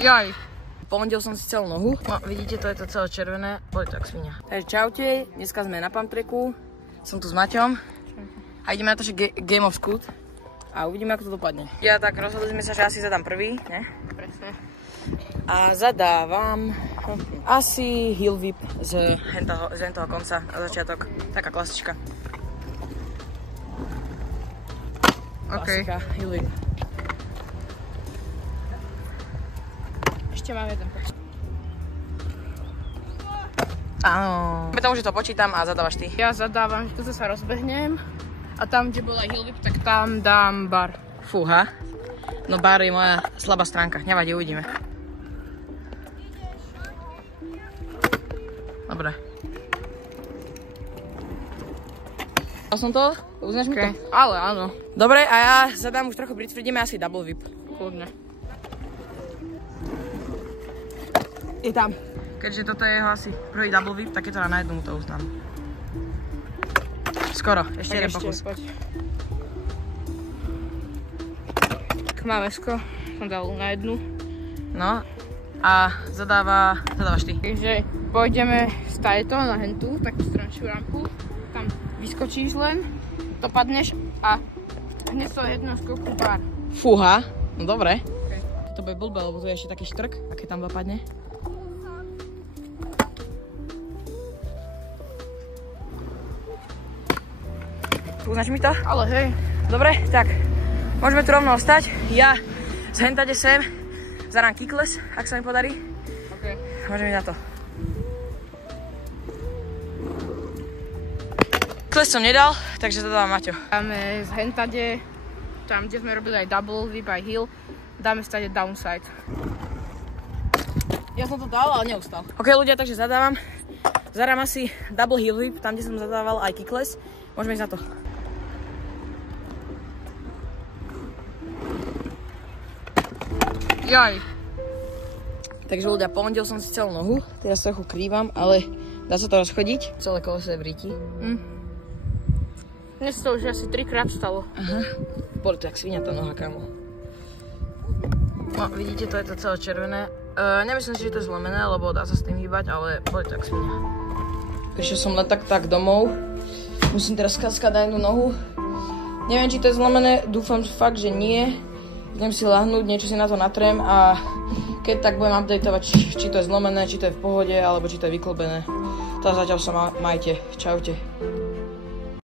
Jaj. Pomodil som si celú nohu. No, vidíte, to je to celé červené. Poď tak, svinia. Takže čaute, dneska sme na pumptracku. Som tu s Maťom. A ideme natočiť Game of Scoot. A uvidíme, ako to dopadne. Ja tak rozhodli sme sa, že asi zadám prvý, ne? Presne. A zadávam asi heel whip z hentoho konca na začiatok. Taká klasička. Klasika, heel whip. Ešte máme jeden počet. Áno. Tomu, že to počítam a zadávaš ty. Ja zadávam, že tu sa rozbehnem a tam, kde bola heel whip, tak tam dám bar. Fúha. No bar je moja slabá stránka. Nevadí, uvidíme. Dobre. Dal som to? Uznáš mi to? Ale áno. Dobre, a ja zadám už trochu pritvrdíme asi double whip. Kľudne. Je tam. Keďže toto je jeho asi prvý double whip, tak je to na jednu, to uznám. Skoro, ešte jeden pokus. Poď. Tak máme sko, som dal na jednu. No, a zadávaš ty. Takže pôjdeme z tajto na hentu, takú stranšiu rampu. Tam vyskočíš len, dopadneš a hneď z toho jedného skoku bar. Fúha, no dobre. Okay. To bude blbé, lebo tu je ešte taký štrk, aké tam dopadne. Uznáš mi to? Ale hej. Dobre, tak môžeme tu rovno ostať. Ja z henta sem zadám kickless, ak sa mi podarí. Okay. Môžeme ísť na to. Kickless som nedal, takže zadávam Maťo. Dáme z hentade, tam kde sme robili aj double whip, aj heel, dáme stade downside. Ja som to dal, ale neustal. Ok ľudia, takže zadám asi double heel whip, tam kde som zadával aj kickless. Môžeme ísť na to. Jaj. Takže ľudia, pomodil som si celú nohu, teraz trochu krývam, ale dá sa to rozchodiť. Celé koleso je v ríti. Dnes to už asi 3-krát stalo. Aha, boli to jak svinia tá noha, kámo. No, vidíte, to je to celé červené. Nemyslím si, že to je zlomené, lebo dá sa s tým hýbať, ale boli to jak svinia. Prišiel som len tak domov. Musím teraz kaskať na jednu nohu. Neviem, či to je zlomené, dúfam fakt, že nie. Idem si lahnúť, niečo si na to natrem a keď tak budem updateovať, či to je zlomené, či to je v pohode, alebo či to je vyklbené. To zatiaľ sa majte. Čaute.